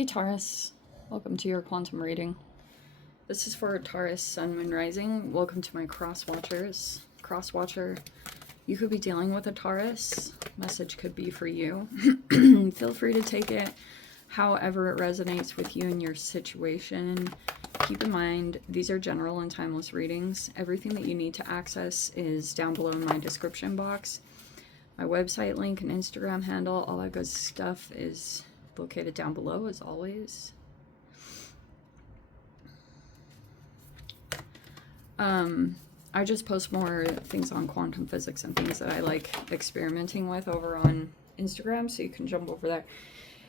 Hey Taurus, welcome to your quantum reading. This is for Taurus, Sun, Moon, Rising. Welcome to my cross watchers. Cross watcher, you could be dealing with a Taurus. Message could be for you. Feel free to take it however it resonates with you and your situation. Keep in mind, these are general and timeless readings. Everything that you need to access is down below in my description box. My website link and Instagram handle, all that good stuff is located down below as always. I just post more things on quantum physics and things that I like experimenting with over on Instagram, so you can jump over there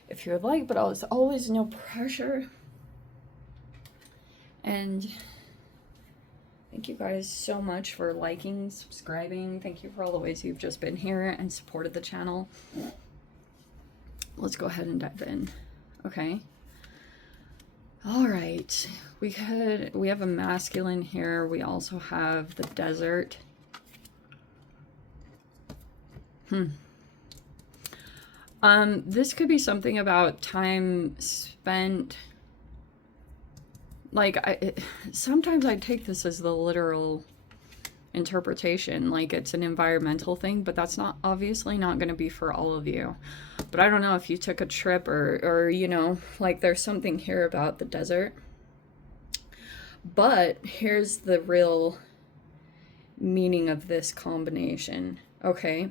if you would like, but always no pressure. And thank you guys so much for liking, subscribing. Thank you for all the ways you've just been here and supported the channel. Let's go ahead and dive in. Okay. All right. We have a masculine here. We also have the desert. This could be something about time spent. Like, sometimes I take this as the literal interpretation, like it's an environmental thing, but that's not obviously not going to be for all of you. But I don't know if you took a trip or you know, like there's something here about the desert. But here's the real meaning of this combination. Okay,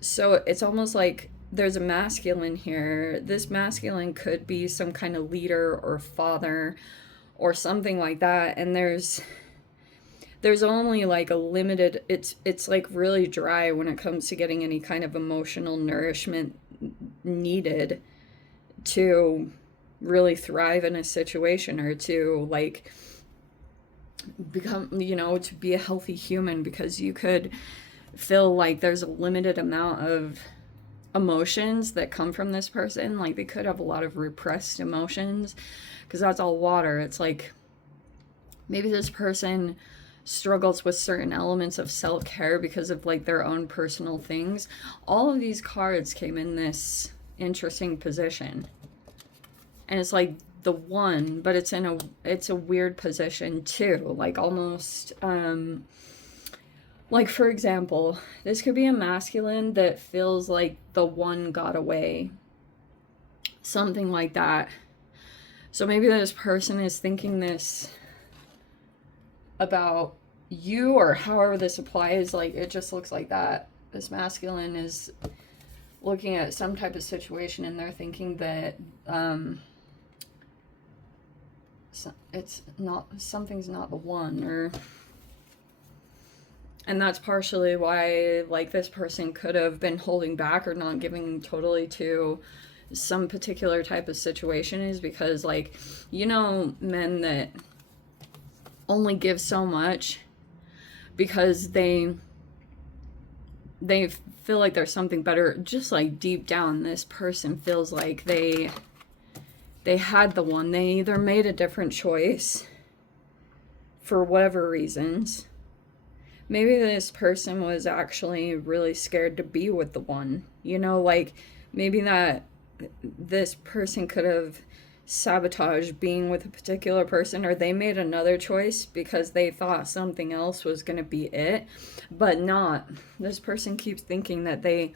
so it's almost like there's a masculine here. This masculine could be some kind of leader or father or something like that, and there's only like a limited, it's like really dry when it comes to getting any kind of emotional nourishment needed to really thrive in a situation or to like become, you know, to be a healthy human, because you could feel like there's a limited amount of emotions that come from this person. Like they could have a lot of repressed emotions because that's all water. It's like maybe this person struggles with certain elements of self-care because of like their own personal things. All of these cards came in this interesting position, and it's like the one, but it's a weird position too, like almost like for example, this could be a masculine that feels like the one got away, something like that. So maybe this person is thinking this about you, or however this applies. Like it just looks like that this masculine is looking at some type of situation and they're thinking that it's not, something's not the one, or, and that's partially why like this person could have been holding back or not giving totally to some particular type of situation, is because like, you know, men that only give so much because they feel like there's something better. Just like deep down, this person feels like they had the one. They either made a different choice for whatever reasons. Maybe this person was actually really scared to be with the one, you know, like maybe that this person could have sabotaged being with a particular person, or they made another choice because they thought something else was going to be it, but not. This person keeps thinking that they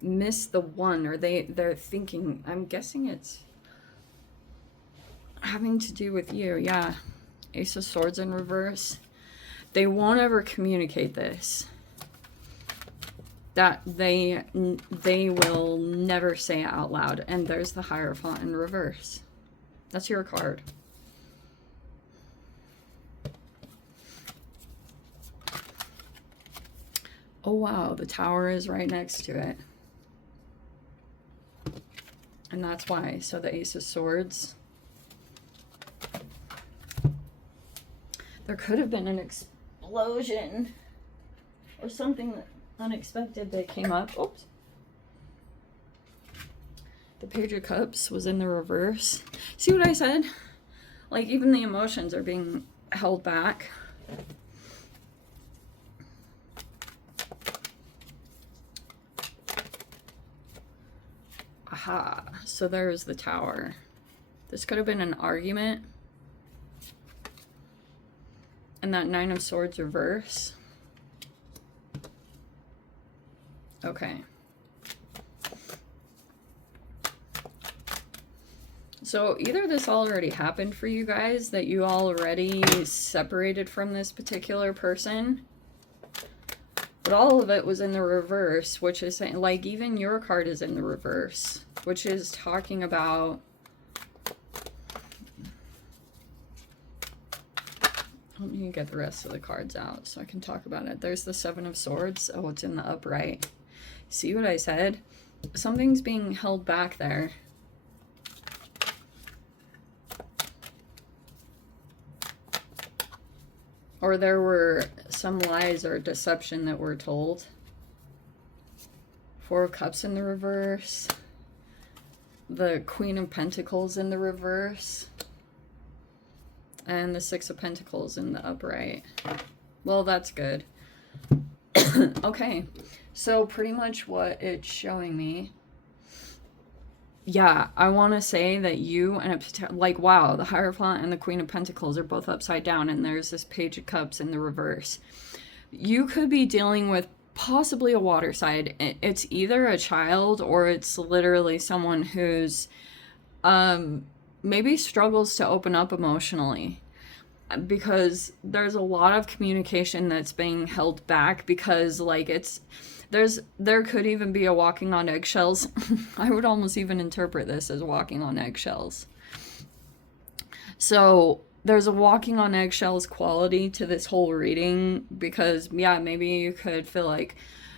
missed the one, or they're thinking, I'm guessing it's having to do with you. Yeah, Ace of Swords in reverse. They won't ever communicate this, that they will never say it out loud. And there's the Hierophant in reverse. That's your card. Oh wow, the Tower is right next to it, and that's why. So the Ace of Swords, there could have been an explosion or something unexpected that came up. Oops. The Page of Cups was in the reverse. See what I said? Like even the emotions are being held back. Aha. So there's the Tower. This could have been an argument. And that Nine of Swords reverse. Okay. So either this already happened for you guys, that you already separated from this particular person, but all of it was in the reverse, which is saying, like, even your card is in the reverse, which is talking about, let me get the rest of the cards out so I can talk about it. There's the Seven of Swords. Oh, it's in the upright. See what I said? Something's being held back there. Or there were some lies or deception that were told. Four of Cups in the reverse. The Queen of Pentacles in the reverse. And the Six of Pentacles in the upright. Well, that's good. Okay, so pretty much what it's showing me. Yeah, I want to say that you and like, wow, the Hierophant and the Queen of Pentacles are both upside down, and there's this Page of Cups in the reverse. You could be dealing with possibly a water side. It's either a child or it's literally someone who's maybe struggles to open up emotionally, because there's a lot of communication that's being held back, because like there could even be a walking on eggshells. I would almost even interpret this as walking on eggshells. So there's a walking on eggshells quality to this whole reading, because yeah, maybe you could feel like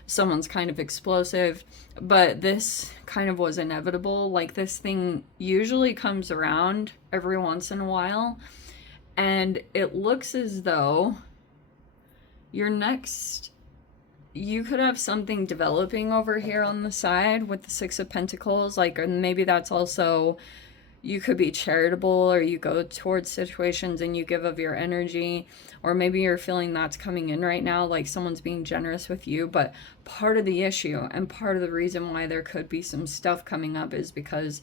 someone's kind of explosive, but this kind of was inevitable. Like, this thing usually comes around every once in a while, and it looks as though your next, you could have something developing over here on the side with the Six of Pentacles, like, or maybe that's also, you could be charitable, or you go towards situations and you give of your energy, or maybe you're feeling that's coming in right now, like someone's being generous with you. But part of the issue and part of the reason why there could be some stuff coming up is because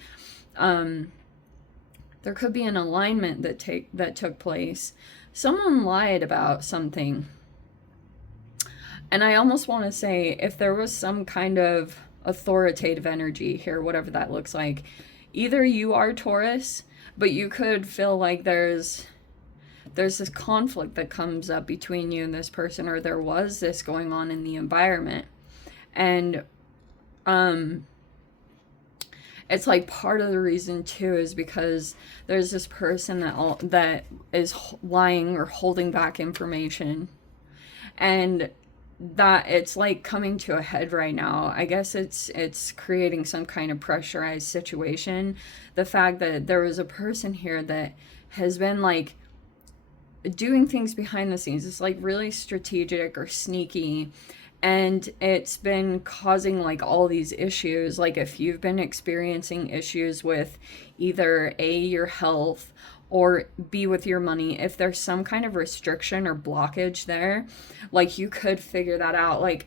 there could be an alignment that took place. Someone lied about something. And I almost want to say, if there was some kind of authoritative energy here, whatever that looks like, either you are Taurus, but you could feel like there's this conflict that comes up between you and this person, or there was this going on in the environment. And it's like part of the reason too is because there's this person that is lying or holding back information, and that it's like coming to a head right now. I guess it's creating some kind of pressurized situation. The fact that there was a person here that has been like doing things behind the scenes. It's like really strategic or sneaky, and it's been causing like all these issues. Like, if you've been experiencing issues with either A, your health, or B, with your money, if there's some kind of restriction or blockage there, like, you could figure that out. Like,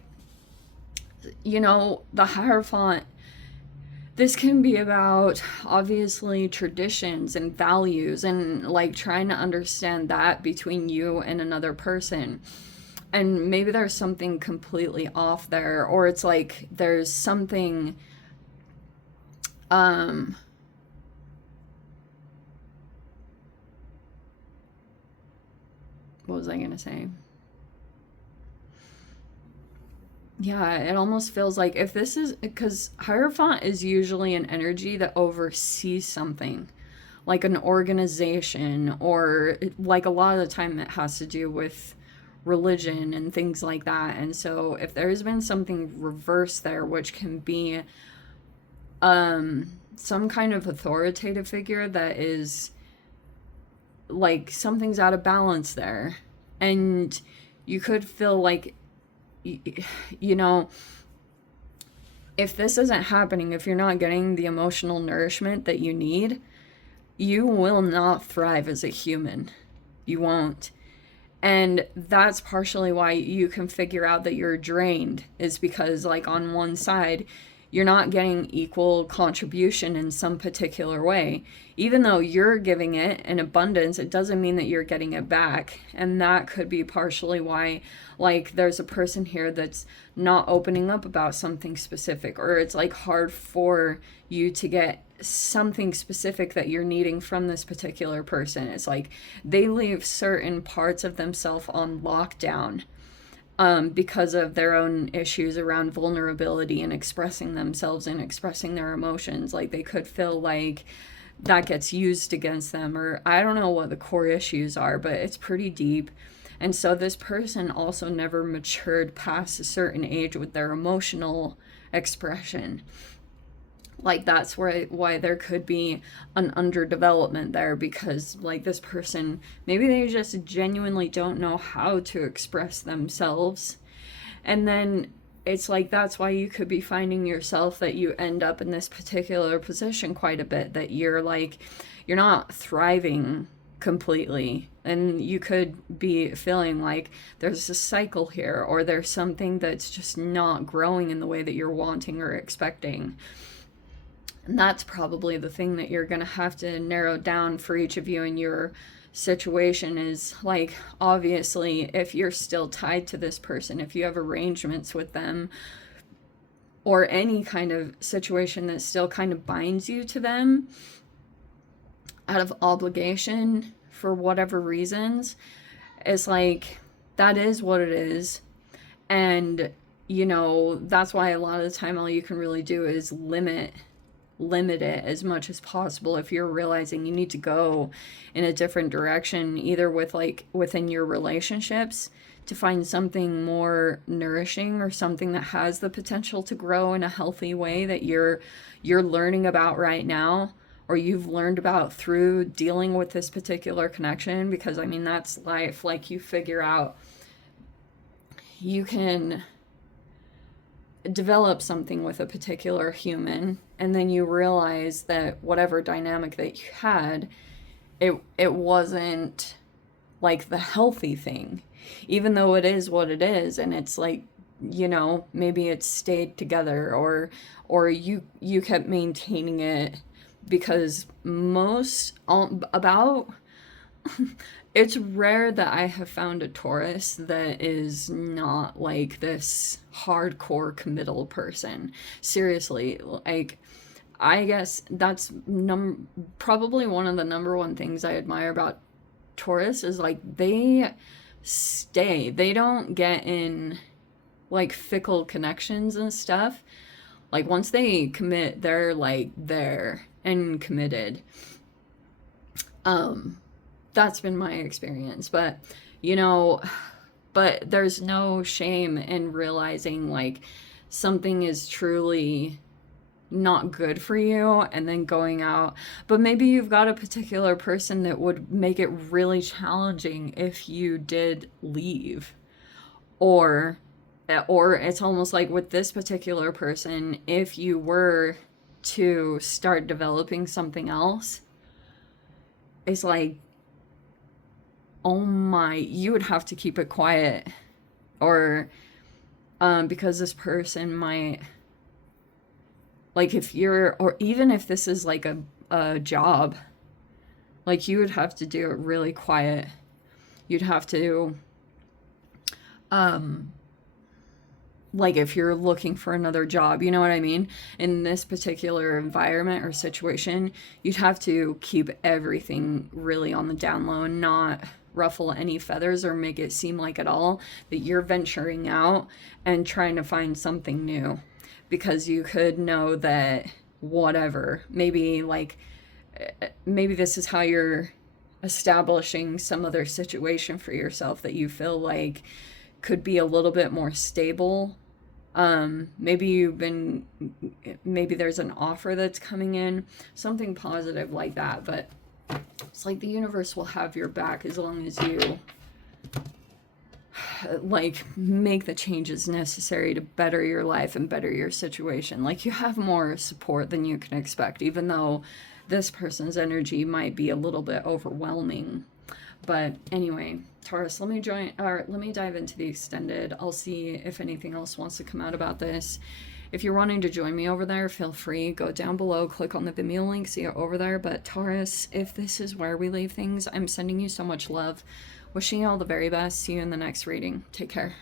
you know, the Hierophant, this can be about obviously traditions and values, and like trying to understand that between you and another person. And maybe there's something completely off there, or it's like there's something what was I gonna say? Yeah, it almost feels like, if this is, because Hierophant is usually an energy that oversees something, like an organization, or like a lot of the time it has to do with religion and things like that. And so if there's been something reversed there, which can be some kind of authoritative figure that is like, something's out of balance there, and you could feel like, you know, if this isn't happening, if you're not getting the emotional nourishment that you need, you will not thrive as a human. You won't. And that's partially why you can figure out that you're drained, is because like on one side you're not getting equal contribution in some particular way. Even though you're giving it in abundance, it doesn't mean that you're getting it back. And that could be partially why, like, there's a person here that's not opening up about something specific, or it's like hard for you to get something specific that you're needing from this particular person. It's like they leave certain parts of themselves on lockdown because of their own issues around vulnerability and expressing themselves and expressing their emotions. Like they could feel like that gets used against them, or I don't know what the core issues are, but it's pretty deep. And so this person also never matured past a certain age with their emotional expression. Like that's why there could be an underdevelopment there, because like this person, maybe they just genuinely don't know how to express themselves. And then it's like that's why you could be finding yourself that you end up in this particular position quite a bit, that you're not thriving completely, and you could be feeling like there's a cycle here, or there's something that's just not growing in the way that you're wanting or expecting. And that's probably the thing that you're going to have to narrow down for each of you in your situation is, like, obviously, if you're still tied to this person, if you have arrangements with them, or any kind of situation that still kind of binds you to them out of obligation for whatever reasons, it's like, that is what it is. And, you know, that's why a lot of the time all you can really do is limit it as much as possible if you're realizing you need to go in a different direction, either with like within your relationships to find something more nourishing, or something that has the potential to grow in a healthy way that you're learning about right now, or you've learned about through dealing with this particular connection. Because I mean, that's life. Like, you figure out you can develop something with a particular human, and then you realize that whatever dynamic that you had, it wasn't like the healthy thing, even though it is what it is. And it's like, you know, maybe it stayed together, or you kept maintaining it, because it's rare that I have found a Taurus that is not like this hardcore committal person. Seriously, like, I guess that's probably one of the number one things I admire about Taurus is, like, they stay. They don't get in, like, fickle connections and stuff. Like, once they commit, they're, like, there and committed. That's been my experience. But, you know, but there's no shame in realizing, like, something is truly not good for you and then going out. But maybe you've got a particular person that would make it really challenging if you did leave. Or it's almost like with this particular person, if you were to start developing something else, it's like, oh my, you would have to keep it quiet, or because this person might, like, if you're, or even if this is like a job, like, you would have to do it really quiet. You'd have to like, if you're looking for another job, you know what I mean? In this particular environment or situation, you'd have to keep everything really on the down low and not ruffle any feathers or make it seem like at all that you're venturing out and trying to find something new. Because you could know that whatever, maybe this is how you're establishing some other situation for yourself that you feel like could be a little bit more stable. Maybe there's an offer that's coming in, something positive like that. But it's like the universe will have your back as long as you like make the changes necessary to better your life and better your situation. Like, you have more support than you can expect, even though this person's energy might be a little bit overwhelming. But anyway, Taurus, let me dive into the extended. I'll see if anything else wants to come out about this. If you're wanting to join me over there, feel free. Go down below, click on the Vimeo link, see it over there. But Taurus, if this is where we leave things, I'm sending you so much love. Wishing you all the very best. See you in the next reading. Take care.